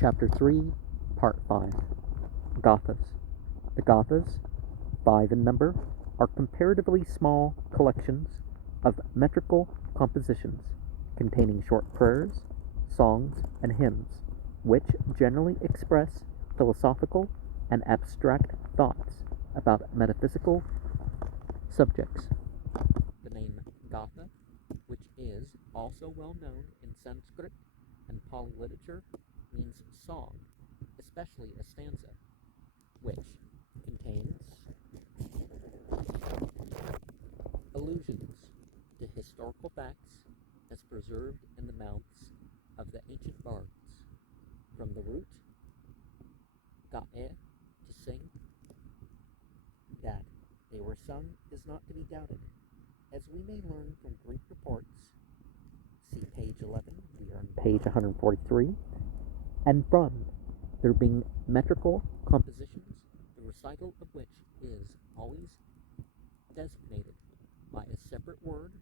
Chapter 3, Part 5. Gathas. The Gathas, 5 in number, are comparatively small collections of metrical compositions containing short prayers, songs, and hymns, which generally express philosophical and abstract thoughts about metaphysical subjects. The name Gatha, which is also well known in Sanskrit and Pali literature, means song, especially a stanza, which contains allusions to historical facts as preserved in the mouths of the ancient bards, from the root ga'e, to sing. That they were sung is not to be doubted, as we may learn from Greek reports. See page 11, we are on page 143, and from there being metrical compositions, the recital of which is always designated by a separate word,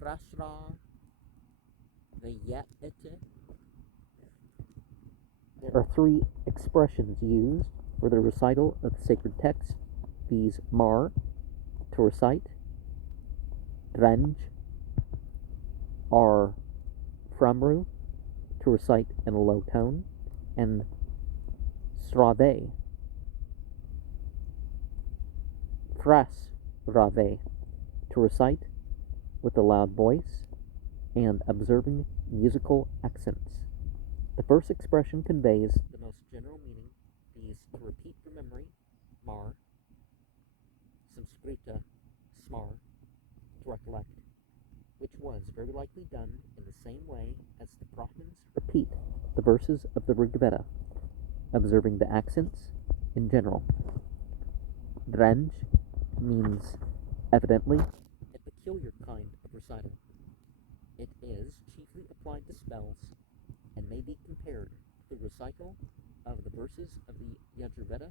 frasra veyete. There are 3 expressions used for the recital of the sacred text, viz. Mar, to recite, drenj, or framru, to recite in a low tone, and srave, frasrave, to recite with a loud voice and observing musical accents. The first expression conveys the most general meaning, viz. To repeat from memory, mar, Sanskrita, smar, to recollect, which was very likely done in the same way as the Brahmins repeat the verses of the Rig Veda, observing the accents in general. Drenj means evidently a peculiar kind of recital. It is chiefly applied to spells and may be compared to the recital of the verses of the Yajurveda,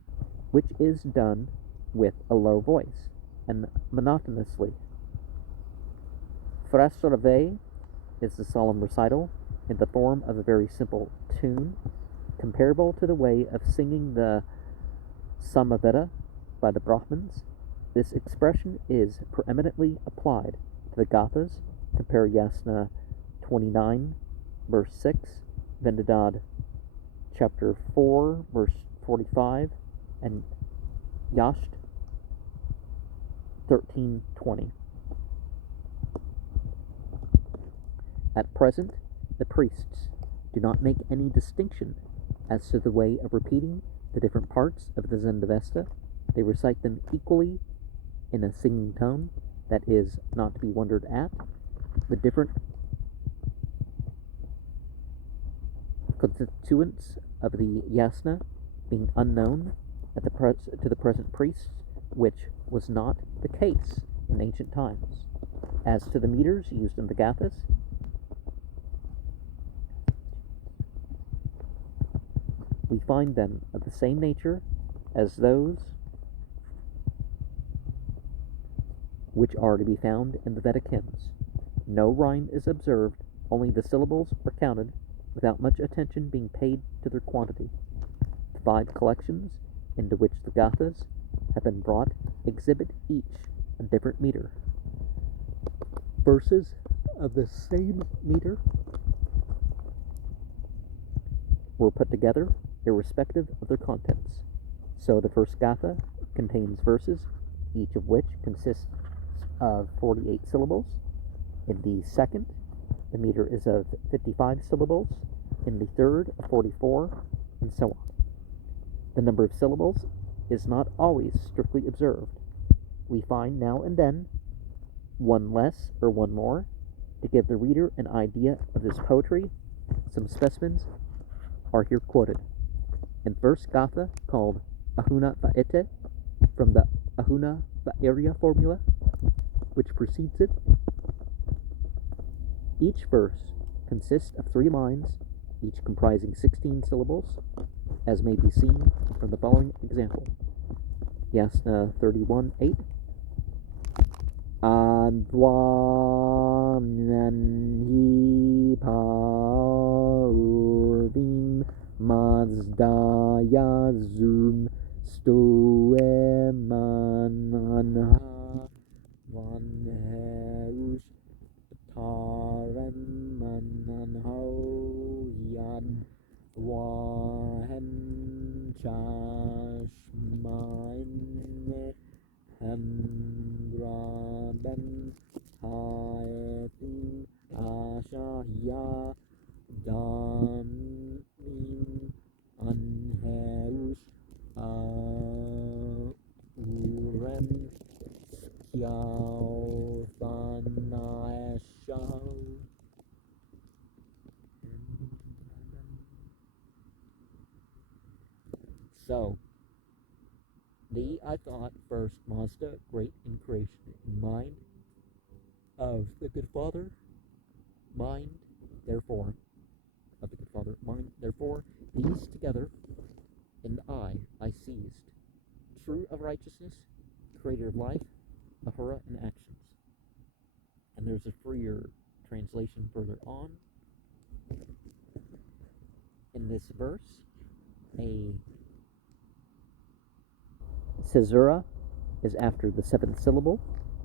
which is done with a low voice and monotonously. Frasrave is the solemn recital in the form of a very simple tune, comparable to the way of singing the Samaveda by the Brahmins. This expression is preeminently applied to the Gathas. Compare Yasna 29, verse 6, Vendidad chapter 4, verse 45, and Yasht 13:20. At present, the priests do not make any distinction as to the way of repeating the different parts of the Zendavesta. They recite them equally in a singing tone that is not to be wondered at. The different constituents of the yasna being unknown at to the present priests, which was not the case in ancient times. As to the meters used in the Gathas, we find them of the same nature as those which are to be found in the Vedic hymns. No rhyme is observed, only the syllables are counted, without much attention being paid to their quantity. The 5 collections into which the Gathas have been brought exhibit each a different meter. Verses of the same meter were put together irrespective of their contents. So the first Gatha contains verses, each of which consists of 48 syllables. In the second, the meter is of 55 syllables. In the third, of 44, and so on. The number of syllables is not always strictly observed. We find now and then one less or one more. To give the reader an idea of this poetry, some specimens are here quoted. In first Gatha, called Ahuna Vaete, from the Ahuna Vairya formula, which precedes it, each verse consists of 3 lines, each comprising 16 syllables, as may be seen from the following example. Yasna 31:8. Advam nanhi paurvim daya zoom stoe mananha vanherus tarem mananhoyan wahen chashmain Hamgraben Haetim Ashahya Damim Anherus Urem Skyautanaeshau. So, thee I thought first Mazda great in creation, mind of the good Father, mind, therefore, of the good Father, mind, therefore, these together, and I seized, true of righteousness, creator of life, ahura, and actions. And there's a freer translation further on. In this verse, a caesura is after the seventh syllable.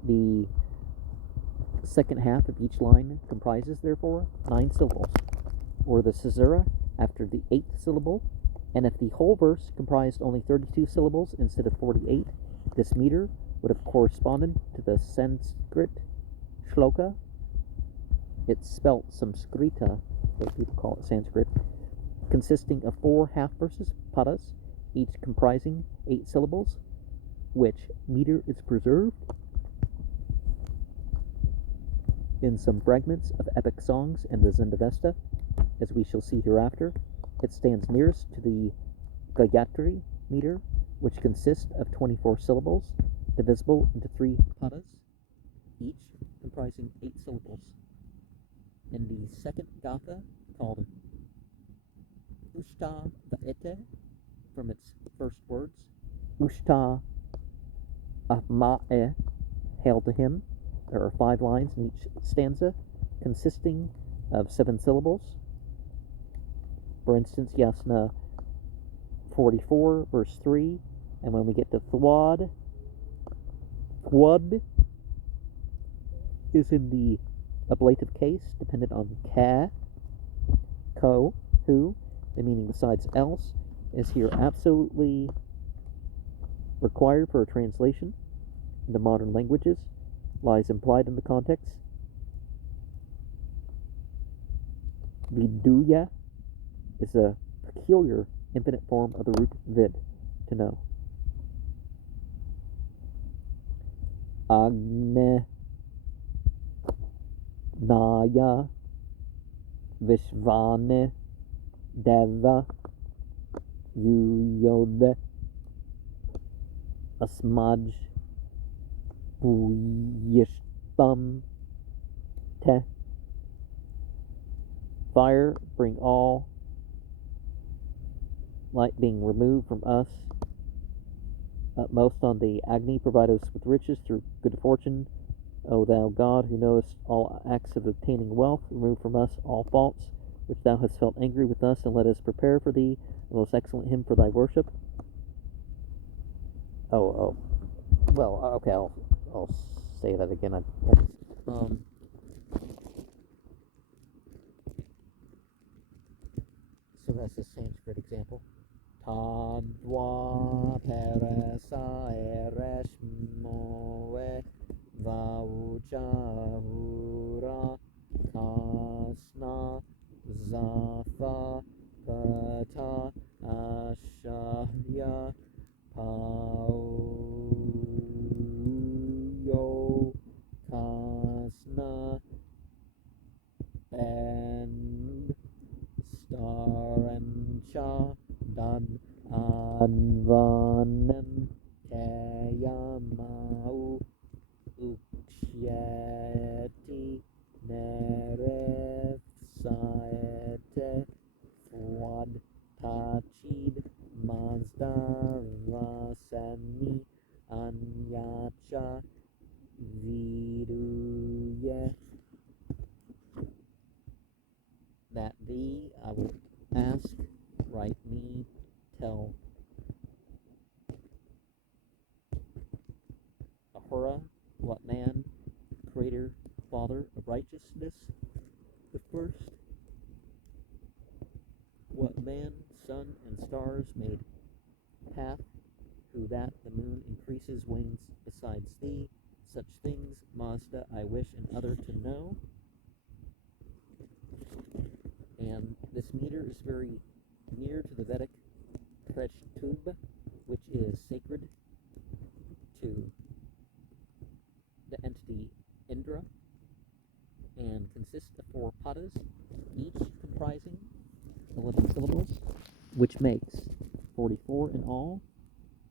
The second half of each line comprises, therefore, 9 syllables, or the caesura after the 8th syllable, and if the whole verse comprised only 32 syllables instead of 48, this meter would have corresponded to the Sanskrit shloka. It's spelt samskrita, but people call it Sanskrit, consisting of 4 half verses, padas, each comprising 8 syllables, which meter is preserved in some fragments of epic songs and the Zendavesta, as we shall see hereafter. It stands nearest to the Gayatri meter, which consists of 24 syllables, divisible into 3 padas, each comprising 8 syllables. In the second Gatha, called Ushta Vaete, from its first words, Ushta Ahma'e, hail to him, there are 5 lines in each stanza, consisting of 7 syllables. For instance, Yasna 44, verse 3, and when we get to Thwad is in the ablative case, dependent on ka, ko, who, the meaning besides else, is here absolutely required for a translation into modern languages, lies implied in the context. Viduya is a peculiar infinite form of the root vid, to know. Agne Naya Vishvane Deva Yuyode Asmaj Buyishtam Te. Fire, bring all light being removed from us. Utmost on the Agni, provide us with riches through good fortune. O thou God, who knowest all acts of obtaining wealth, remove from us all faults, which thou hast felt angry with us, and let us prepare for thee the most excellent hymn for thy worship. Well, okay, I'll say that again. So that's a Sanskrit example. Tadwa peresa ereshmoe vauchahura kasna zafa kata ashahya pauyo kasna and Starancha dan anvanem kayamau uksyeti nerefsaete fuad tachid mazda vasani anyacha viduye. That thee I will ask, write me What man, sun, and stars made hath, who that the moon increases, wanes besides thee. Such things, Mazda, I wish another to know. And this meter is very near to the Vedic Treshtub, which is sacred to the entity Indra, and consists of 4 padas, each comprising 11 syllables, which makes 44 in all.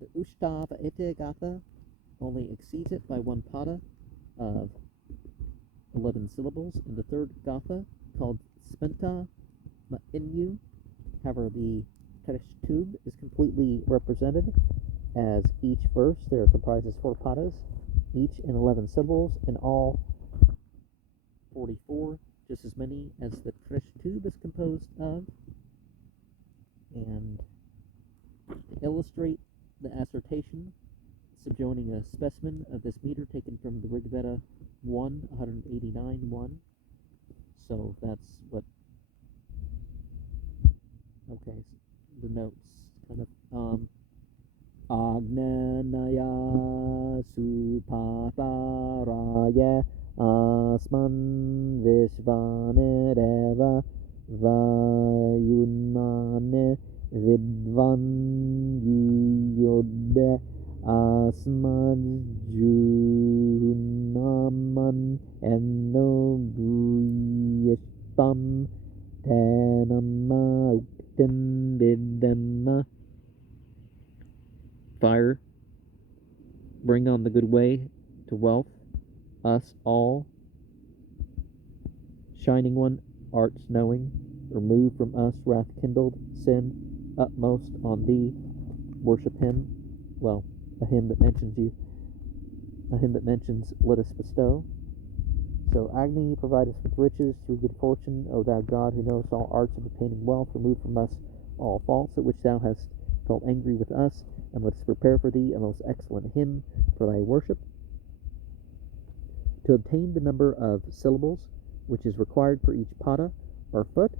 The Ushtava Ite Gatha only exceeds it by 1 pada of 11 syllables. In the 3rd Gatha, called Spenta Ma'inyu, however, the Treshtub is completely represented, as each verse there comprises 4 padas, each in 11 syllables, in all 44, just as many as the Treshtub is composed of. And to illustrate the assertion, subjoining a specimen of this meter taken from the Rig Veda 189.1. So that's what, okay, the notes kind of, Agnanaya Supataraya Asman Vishvane Deva Vayunmane Vidvan Yode Asmad Junaman Enobuyestam Tanama Uktin Vidana. Fire, bring on the good way to wealth, us all. Shining One, arts knowing, remove from us wrath kindled, sin, utmost on thee, worship him, well, a hymn that mentions you, a hymn that mentions let us bestow. So Agni, provide us with riches through good fortune, O thou God who knows all arts of obtaining wealth, remove from us all faults at which thou hast felt angry with us, and let us prepare for thee a most excellent hymn for thy worship. To obtain the number of syllables which is required for each pada or foot,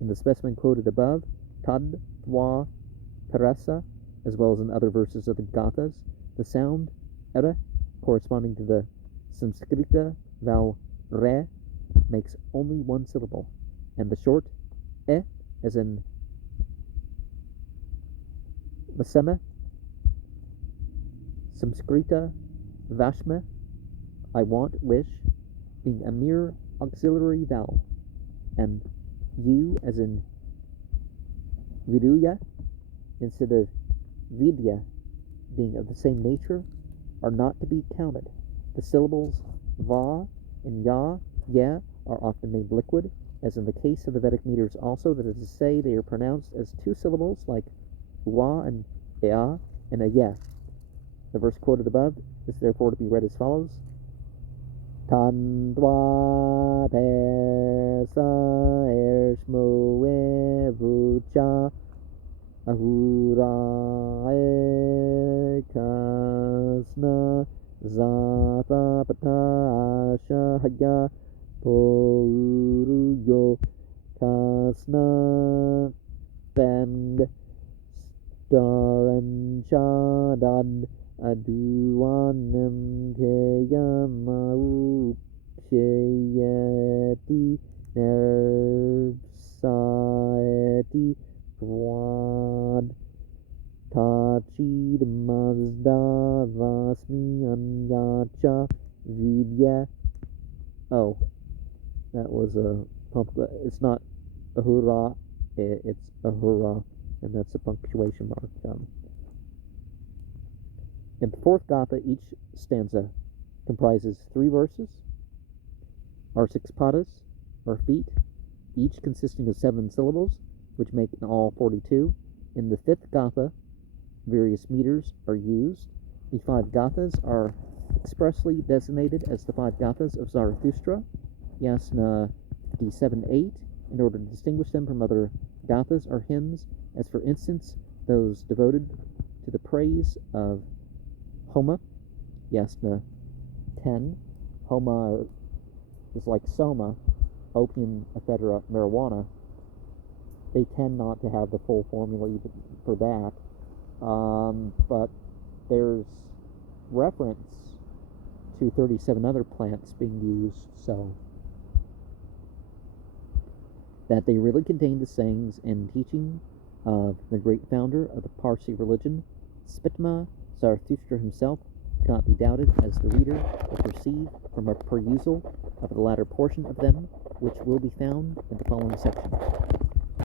in the specimen quoted above, tad, thwa, parasa, as well as in other verses of the Gathas, the sound era, corresponding to the Sanskrita vowel re, makes only 1 syllable, and the short e, as in Masema, Samskrita, Vashma, I want, wish, being a mere auxiliary vowel, and you, as in Viduya, instead of Vidya, being of the same nature, are not to be counted. The syllables va and ya, yeah, are often made liquid, as in the case of the Vedic meters also, that is to say, they are pronounced as 2 syllables, like wa and ea and a yeah. The verse quoted above is therefore to be read as follows: Tandwa Persa Ershmo Vucha Ahura Ekasna Zata Patasha Haya Poruyo Kasna Beng Staran Shadad Aduanem Keyamau Shayeti Nervsaeti Quad Tachid Mazda Vasmi Anyacha Vidya. Oh, that was a pump. It's not Ahura, it's Ahura, and that's a punctuation mark. In the 4th Gatha, each stanza comprises 3 verses, or 6 padas, or feet, each consisting of 7 syllables, which make in all 42. In the 5th Gatha, various meters are used. The 5 Gathas are expressly designated as the 5 Gathas of Zarathustra, Yasna 57.8, in order to distinguish them from other Gathas or hymns, as for instance, those devoted to the praise of Homa, Yasna 10. Homa is like Soma, opium, ephedra, marijuana, they tend not to have the full formula even for that. But there's reference to 37 other plants being used, so that they really contain the sayings and teaching of the great founder of the Parsi religion, Spitma Zarathustra himself, cannot be doubted, as the reader will perceive from a perusal of the latter portion of them, which will be found in the following section.